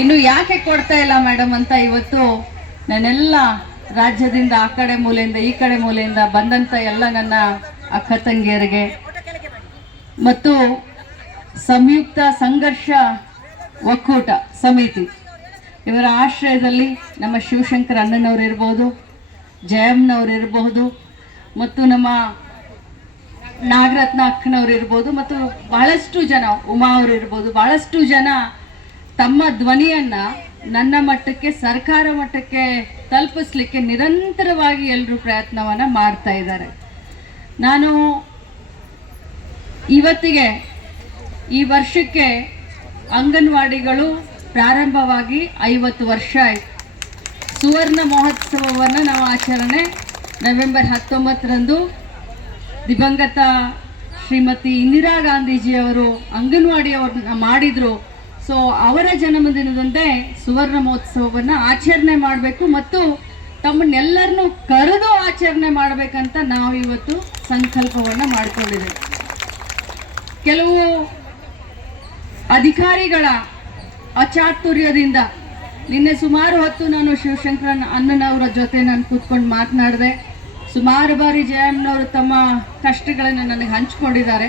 ಇನ್ನು ಯಾಕೆ ಕೊಡ್ತಾ ಇಲ್ಲ ಮೇಡಮ್ ಅಂತ ಇವತ್ತು ನಾನೆಲ್ಲ ರಾಜ್ಯದಿಂದ ಆ ಕಡೆ ಮೂಲೆಯಿಂದ ಈ ಕಡೆ ಮೂಲೆಯಿಂದ ಬಂದಂತ ಎಲ್ಲ ನನ್ನ ಅಕ್ಕ ತಂಗಿಯರಿಗೆ ಮತ್ತು ಸಂಯುಕ್ತ ಸಂಘರ್ಷ ಒಕ್ಕೂಟ ಸಮಿತಿ ಇವರ ಆಶ್ರಯದಲ್ಲಿ ನಮ್ಮ ಶಿವಶಂಕರ್ ಅಣ್ಣನವರು ಇರಬಹುದು, ಜಯಮ್ಮನವರು ಇರಬಹುದು, ಮತ್ತು ನಮ್ಮ ನಾಗರತ್ನ ಅಕ್ಕನವರು ಇರ್ಬೋದು, ಮತ್ತು ಬಹಳಷ್ಟು ಜನ ಉಮಾ ಅವರು ಇರ್ಬೋದು, ಬಹಳಷ್ಟು ಜನ ತಮ್ಮ ಧ್ವನಿಯನ್ನ ನನ್ನ ಮಟ್ಟಕ್ಕೆ, ಸರ್ಕಾರ ಮಟ್ಟಕ್ಕೆ ತಲುಪಿಸ್ಲಿಕ್ಕೆ ನಿರಂತರವಾಗಿ ಎಲ್ಲರೂ ಪ್ರಯತ್ನವನ್ನ ಮಾಡ್ತಾ ಇದ್ದಾರೆ. ನಾನು ಇವತ್ತಿಗೆ ಈ ವರ್ಷಕ್ಕೆ ಅಂಗನವಾಡಿಗಳು ಪ್ರಾರಂಭವಾಗಿ 50 ವರ್ಷ ಆಯಿತು. ಸುವರ್ಣ ಮಹೋತ್ಸವವನ್ನು ನಾವು ಆಚರಣೆ ನವೆಂಬರ್ 19ರಂದು ದಿವಂಗತ ಶ್ರೀಮತಿ ಇಂದಿರಾ ಗಾಂಧೀಜಿಯವರು ಅಂಗನವಾಡಿಯವ್ರನ್ನ ಮಾಡಿದ್ರು. ಸೊ ಅವರ ಜನ್ಮದಿನದಂದೇ ಸುವರ್ಣ ಮಹೋತ್ಸವವನ್ನು ಆಚರಣೆ ಮಾಡಬೇಕು ಮತ್ತು ತಮ್ಮನ್ನೆಲ್ಲರನ್ನೂ ಕರೆದು ಆಚರಣೆ ಮಾಡಬೇಕಂತ ನಾವು ಇವತ್ತು ಸಂಕಲ್ಪವನ್ನು ಮಾಡಿಕೊಂಡಿದ್ದೇವೆ. ಕೆಲವು ಅಧಿಕಾರಿಗಳ ಅಚಾತುರ್ಯದಿಂದ ನಿನ್ನೆ ಸುಮಾರು ಹೊತ್ತು ನಾನು ಶಿವಶಂಕರನ್ ಅಣ್ಣನವರ ಜೊತೆ ನಾನು ಕೂತ್ಕೊಂಡು ಮಾತನಾಡಿದೆ. ಸುಮಾರು ಬಾರಿ ಜಯಮ್ಮನವರು ತಮ್ಮ ಕಷ್ಟಗಳನ್ನು ನನಗೆ ಹಂಚಿಕೊಂಡಿದ್ದಾರೆ.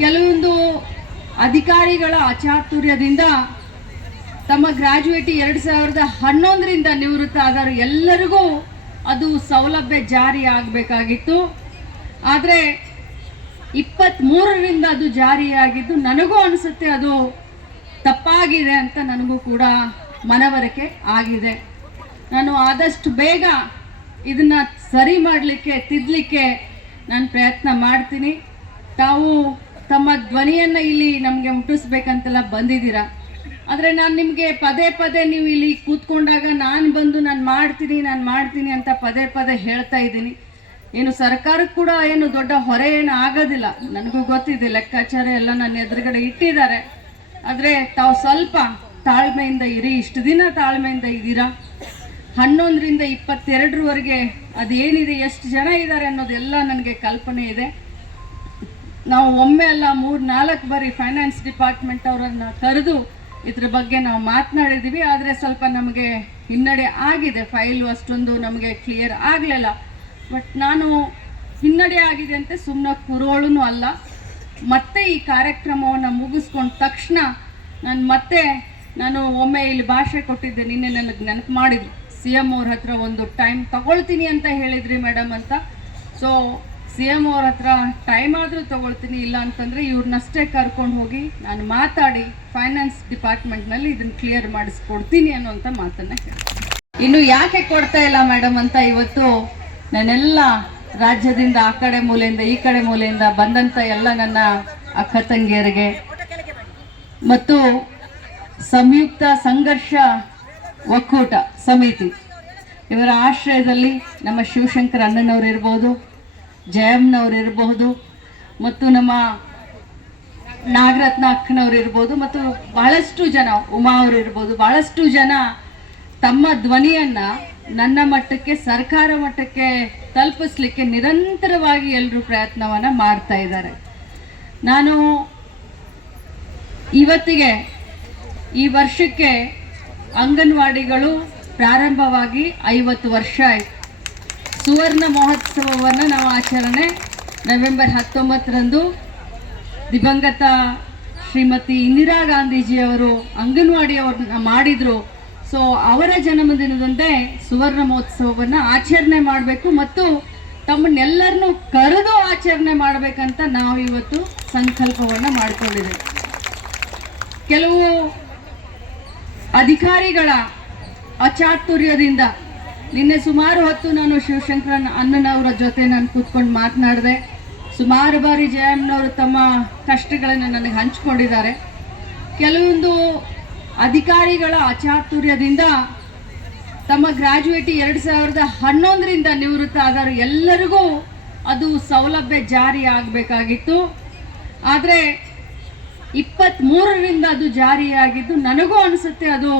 ಕೆಲವೊಂದು ಅಧಿಕಾರಿಗಳ ಅಚಾತುರ್ಯದಿಂದ ತಮ್ಮ ಗ್ರಾಜ್ಯುಯೇಟಿ 2011ರಿಂದ ನಿವೃತ್ತ ಆದರು ಎಲ್ಲರಿಗೂ ಅದು ಸೌಲಭ್ಯ ಜಾರಿ ಆಗಬೇಕಾಗಿತ್ತು. ಆದರೆ 23ರಿಂದ ಅದು ಜಾರಿಯಾಗಿದ್ದು ನನಗೂ ಅನಿಸುತ್ತೆ ಅದು ತಪ್ಪಾಗಿದೆ ಅಂತ ನನಗೂ ಕೂಡ ಮನವರಿಕೆ ಆಗಿದೆ. ನಾನು ಆದಷ್ಟು ಬೇಗ ಇದನ್ನ ಸರಿ ಮಾಡಲಿಕ್ಕೆ, ತಿದ್ದಲಿಕ್ಕೆ ನಾನು ಪ್ರಯತ್ನ ಮಾಡ್ತೀನಿ. ತಾವು ತಮ್ಮ ಧ್ವನಿಯನ್ನು ಇಲ್ಲಿ ನಮಗೆ ಮುಟ್ಟಿಸ್ಬೇಕಂತೆಲ್ಲ ಬಂದಿದ್ದೀರಾ. ಆದರೆ ನಾನು ನಿಮಗೆ ಪದೇ ಪದೇ ನೀವು ಇಲ್ಲಿ ಕೂತ್ಕೊಂಡಾಗ ನಾನು ಮಾಡ್ತೀನಿ ಅಂತ ಪದೇ ಪದೇ ಹೇಳ್ತಾ ಇದ್ದೀನಿ. ಏನು ಸರ್ಕಾರಕ್ಕೆ ಕೂಡ ಏನು ದೊಡ್ಡ ಹೊರೆ ಏನು ಆಗೋದಿಲ್ಲ, ನನಗೂ ಗೊತ್ತಿದೆ, ಲೆಕ್ಕಾಚಾರ ಎಲ್ಲ ನನ್ನ ಎದುರುಗಡೆ ಇಟ್ಟಿದ್ದಾರೆ. ಆದರೆ ತಾವು ಸ್ವಲ್ಪ ತಾಳ್ಮೆಯಿಂದ ಇರಿ. ಇಷ್ಟು ದಿನ ತಾಳ್ಮೆಯಿಂದ ಇದ್ದೀರಾ. 11ರಿಂದ 22ರವರೆಗೆ ಅದೇನಿದೆ, ಎಷ್ಟು ಜನ ಇದ್ದಾರೆ ಅನ್ನೋದೆಲ್ಲ ನನಗೆ ಕಲ್ಪನೆ ಇದೆ. ನಾವು ಒಮ್ಮೆ ಅಲ್ಲ 3-4 ಬಾರಿ ಫೈನಾನ್ಸ್ ಡಿಪಾರ್ಟ್ಮೆಂಟ್ ಅವರನ್ನು ಕರೆದು ಇದ್ರ ಬಗ್ಗೆ ನಾವು ಮಾತನಾಡಿದ್ದೀವಿ. ಆದರೆ ಸ್ವಲ್ಪ ನಮಗೆ ಹಿನ್ನಡೆ ಆಗಿದೆ, ಫೈಲು ಅಷ್ಟೊಂದು ನಮಗೆ ಕ್ಲಿಯರ್ ಆಗಲಿಲ್ಲ. ಬಟ್ ನಾನು ಹಿನ್ನಡೆ ಆಗಿದೆ ಅಂತ ಸುಮ್ಮನೆ ಕೂರೋಳು ಅಲ್ಲ. ಮತ್ತೆ ಈ ಕಾರ್ಯಕ್ರಮವನ್ನು ಮುಗಿಸ್ಕೊಂಡ ತಕ್ಷಣ ನಾನು ಒಮ್ಮೆ ಇಲ್ಲಿ ಭಾಷೆ ಕೊಟ್ಟಿದ್ದೆ, ನಿನ್ನೆ ನನಗೆ ನೆನಪು ಮಾಡಿದ್ರು. CM ಅವ್ರ ಹತ್ರ ಒಂದು ಟೈಮ್ ತಗೊಳ್ತೀನಿ ಅಂತ ಹೇಳಿದ್ರಿ ಮೇಡಮ್ ಅಂತ. ಸೊ CM ಅವ್ರ ಹತ್ರ ಟೈಮ್ ಆದರೂ ತಗೊಳ್ತೀನಿ, ಇಲ್ಲ ಅಂತಂದರೆ ಇವ್ರನ್ನಷ್ಟೇ ಕರ್ಕೊಂಡು ಹೋಗಿ ನಾನು ಮಾತಾಡಿ ಫೈನಾನ್ಸ್ ಡಿಪಾರ್ಟ್ಮೆಂಟ್ನಲ್ಲಿ ಇದನ್ನು ಕ್ಲಿಯರ್ ಮಾಡಿಸ್ಕೊಡ್ತೀನಿ ಅನ್ನೋಂಥ ಮಾತನ್ನು ಹೇಳ್ತೀನಿ. ಇನ್ನು ಯಾಕೆ ಕೊಡ್ತಾ ಇಲ್ಲ ಮೇಡಮ್ ಅಂತ ಇವತ್ತು ನಾನೆಲ್ಲ ರಾಜ್ಯದಿಂದ ಆ ಕಡೆ ಮೂಲೆಯಿಂದ ಈ ಕಡೆ ಮೂಲೆಯಿಂದ ಬಂದಂಥ ಎಲ್ಲ ನನ್ನ ಅಕ್ಕ ತಂಗಿಯರಿಗೆ ಮತ್ತು ಸಂಯುಕ್ತ ಸಂಘರ್ಷ ಒಕ್ಕೂಟ ಸಮಿತಿ ಇವರ ಆಶ್ರಯದಲ್ಲಿ ನಮ್ಮ ಶಿವಶಂಕರ್ ಅಣ್ಣನವರು ಇರ್ಬೋದು, ಜಯಮ್ಮನವರು ಇರಬಹುದು, ಮತ್ತು ನಮ್ಮ ನಾಗರತ್ನ ಅಕ್ಕನವರು ಇರ್ಬೋದು, ಮತ್ತು ಬಹಳಷ್ಟು ಜನ ಉಮಾ ಅವರು ಇರ್ಬೋದು, ಬಹಳಷ್ಟು ಜನ ತಮ್ಮ ಧ್ವನಿಯನ್ನ ನನ್ನ ಮಟ್ಟಕ್ಕೆ, ಸರ್ಕಾರ ಮಟ್ಟಕ್ಕೆ ತಲುಪಿಸ್ಲಿಕ್ಕೆ ನಿರಂತರವಾಗಿ ಎಲ್ಲರೂ ಪ್ರಯತ್ನವನ್ನ ಮಾಡ್ತಾ ಇದ್ದಾರೆ. ನಾನು ಇವತ್ತಿಗೆ ಈ ವರ್ಷಕ್ಕೆ ಅಂಗನವಾಡಿಗಳು ಪ್ರಾರಂಭವಾಗಿ 50 ವರ್ಷ ಆಯಿತು. ಸುವರ್ಣ ಮಹೋತ್ಸವವನ್ನು ನಾವು ಆಚರಣೆ ನವೆಂಬರ್ 19ರಂದು ದಿವಂಗತ ಶ್ರೀಮತಿ ಇಂದಿರಾ ಗಾಂಧೀಜಿಯವರು ಅಂಗನವಾಡಿಯವ್ರನ್ನ ಮಾಡಿದ್ರು. ಸೊ ಅವರ ಜನ್ಮದಿನದಂದೇ ಸುವರ್ಣ ಮಹೋತ್ಸವವನ್ನು ಆಚರಣೆ ಮಾಡಬೇಕು ಮತ್ತು ತಮ್ಮನ್ನೆಲ್ಲರನ್ನೂ ಕರೆದು ಆಚರಣೆ ಮಾಡಬೇಕಂತ ನಾವು ಇವತ್ತು ಸಂಕಲ್ಪವನ್ನು ಮಾಡಿಕೊಂಡಿದ್ದೇವೆ. ಕೆಲವು ಅಧಿಕಾರಿಗಳ ಅಚಾತುರ್ಯದಿಂದ ನಿನ್ನೆ ಸುಮಾರು ಹೊತ್ತು ನಾನು ಶಿವಶಂಕರನ್ ಅಣ್ಣನವರ ಜೊತೆ ನಾನು ಕೂತ್ಕೊಂಡು ಮಾತನಾಡಿದೆ. ಸುಮಾರು ಬಾರಿ ಜಯಮ್ಮನವರು ತಮ್ಮ ಕಷ್ಟಗಳನ್ನು ನನಗೆ ಹಂಚಿಕೊಂಡಿದ್ದಾರೆ. ಕೆಲವೊಂದು ಅಧಿಕಾರಿಗಳ ಅಚಾತುರ್ಯದಿಂದ ತಮ್ಮ ಗ್ರಾಜ್ಯುಯೇಟಿ 2011ರಿಂದ ನಿವೃತ್ತ ಆದರು ಎಲ್ಲರಿಗೂ ಅದು ಸೌಲಭ್ಯ ಜಾರಿ ಆಗಬೇಕಾಗಿತ್ತು. ಆದರೆ 23ರಿಂದ ಅದು ಜಾರಿಯಾಗಿದ್ದು ನನಗೂ ಅನಿಸುತ್ತೆ ಅದು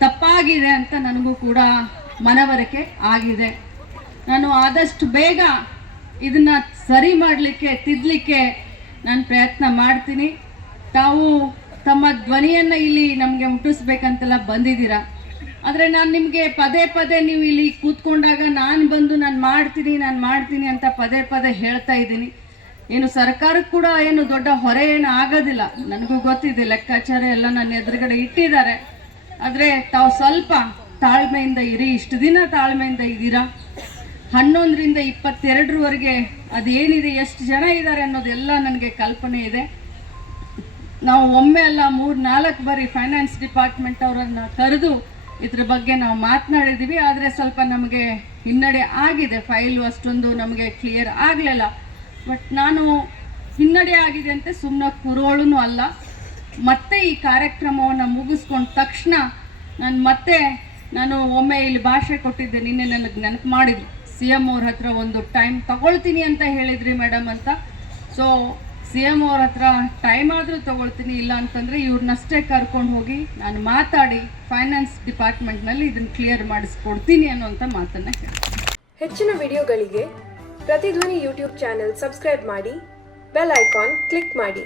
ತಪ್ಪಾಗಿದೆ ಅಂತ ನನಗೂ ಕೂಡ ಮನವರಿಕೆ ಆಗಿದೆ. ನಾನು ಆದಷ್ಟು ಬೇಗ ಇದನ್ನ ಸರಿ ಮಾಡಲಿಕ್ಕೆ, ತಿದ್ದಲಿಕ್ಕೆ ನಾನು ಪ್ರಯತ್ನ ಮಾಡ್ತೀನಿ. ತಾವು ತಮ್ಮ ಧ್ವನಿಯನ್ನು ಇಲ್ಲಿ ನಮಗೆ ಮುಟ್ಟಿಸ್ಬೇಕಂತೆಲ್ಲ ಬಂದಿದ್ದೀರಾ. ಆದರೆ ನಾನು ನಿಮಗೆ ಪದೇ ಪದೇ ನೀವು ಇಲ್ಲಿ ಕೂತ್ಕೊಂಡಾಗ ನಾನು ಮಾಡ್ತೀನಿ ಅಂತ ಪದೇ ಪದೇ ಹೇಳ್ತಾ ಇದ್ದೀನಿ. ಏನು ಸರ್ಕಾರಕ್ಕೆ ಕೂಡ ಏನು ದೊಡ್ಡ ಹೊರೆ ಏನು ಆಗೋದಿಲ್ಲ, ನನಗೂ ಗೊತ್ತಿದೆ, ಲೆಕ್ಕಾಚಾರ ಎಲ್ಲ ನನ್ನ ಎದುರುಗಡೆ ಇಟ್ಟಿದ್ದಾರೆ. ಆದರೆ ತಾವು ಸ್ವಲ್ಪ ತಾಳ್ಮೆಯಿಂದ ಇರಿ, ಇಷ್ಟು ದಿನ ತಾಳ್ಮೆಯಿಂದ ಇದ್ದೀರಾ. 11ರಿಂದ 22ರವರೆಗೆ ಅದೇನಿದೆ, ಎಷ್ಟು ಜನ ಇದ್ದಾರೆ ಅನ್ನೋದೆಲ್ಲ ನನಗೆ ಕಲ್ಪನೆ ಇದೆ. ನಾವು ಒಮ್ಮೆ ಅಲ್ಲ 3-4 ಬಾರಿ ಫೈನಾನ್ಸ್ ಡಿಪಾರ್ಟ್ಮೆಂಟ್ ಅವರನ್ನು ಕರೆದು ಇದ್ರ ಬಗ್ಗೆ ನಾವು ಮಾತನಾಡಿದ್ದೀವಿ. ಆದರೆ ಸ್ವಲ್ಪ ನಮಗೆ ಹಿನ್ನಡೆ ಆಗಿದೆ, ಫೈಲು ಅಷ್ಟೊಂದು ನಮಗೆ ಕ್ಲಿಯರ್ ಆಗಲಿಲ್ಲ. ಬಟ್ ನಾನು ಹಿನ್ನಡೆ ಆಗಿದೆ ಅಂತ ಸುಮ್ಮನೆ ಕೂರೋಳು ಅಲ್ಲ. ಮತ್ತೆ ಈ ಕಾರ್ಯಕ್ರಮವನ್ನು ಮುಗಿಸ್ಕೊಂಡ ತಕ್ಷಣ ನಾನು ಒಮ್ಮೆ ಇಲ್ಲಿ ಭಾಷೆ ಕೊಟ್ಟಿದ್ದೆ, ನಿನ್ನೆ ನನಗೆ ನೆನಪು ಮಾಡಿದ್ರು. CM ಅವ್ರ ಹತ್ರ ಒಂದು ಟೈಮ್ ತಗೊಳ್ತೀನಿ ಅಂತ ಹೇಳಿದ್ರಿ ಮೇಡಮ್ ಅಂತ. ಸೊ CM ಅವ್ರ ಹತ್ರ ಟೈಮ್ ಆದರೂ ತಗೊಳ್ತೀನಿ, ಇಲ್ಲ ಅಂತಂದರೆ ಇವ್ರನ್ನಷ್ಟೇ ಕರ್ಕೊಂಡು ಹೋಗಿ ನಾನು ಮಾತಾಡಿ ಫೈನಾನ್ಸ್ ಡಿಪಾರ್ಟ್ಮೆಂಟ್ನಲ್ಲಿ ಇದನ್ನು ಕ್ಲಿಯರ್ ಮಾಡಿಸ್ಕೊಡ್ತೀನಿ ಅನ್ನೋಂಥ ಮಾತನ್ನು ಹೇಳ್ತೀನಿ. ಹೆಚ್ಚಿನ ವಿಡಿಯೋಗಳಿಗೆ ಪ್ರತಿಧ್ವನಿ ಯೂಟ್ಯೂಬ್ ಚಾನೆಲ್ ಸಬ್ಸ್ಕ್ರೈಬ್ ಮಾಡಿ, ಬೆಲ್ ಐಕಾನ್ ಕ್ಲಿಕ್ ಮಾಡಿ.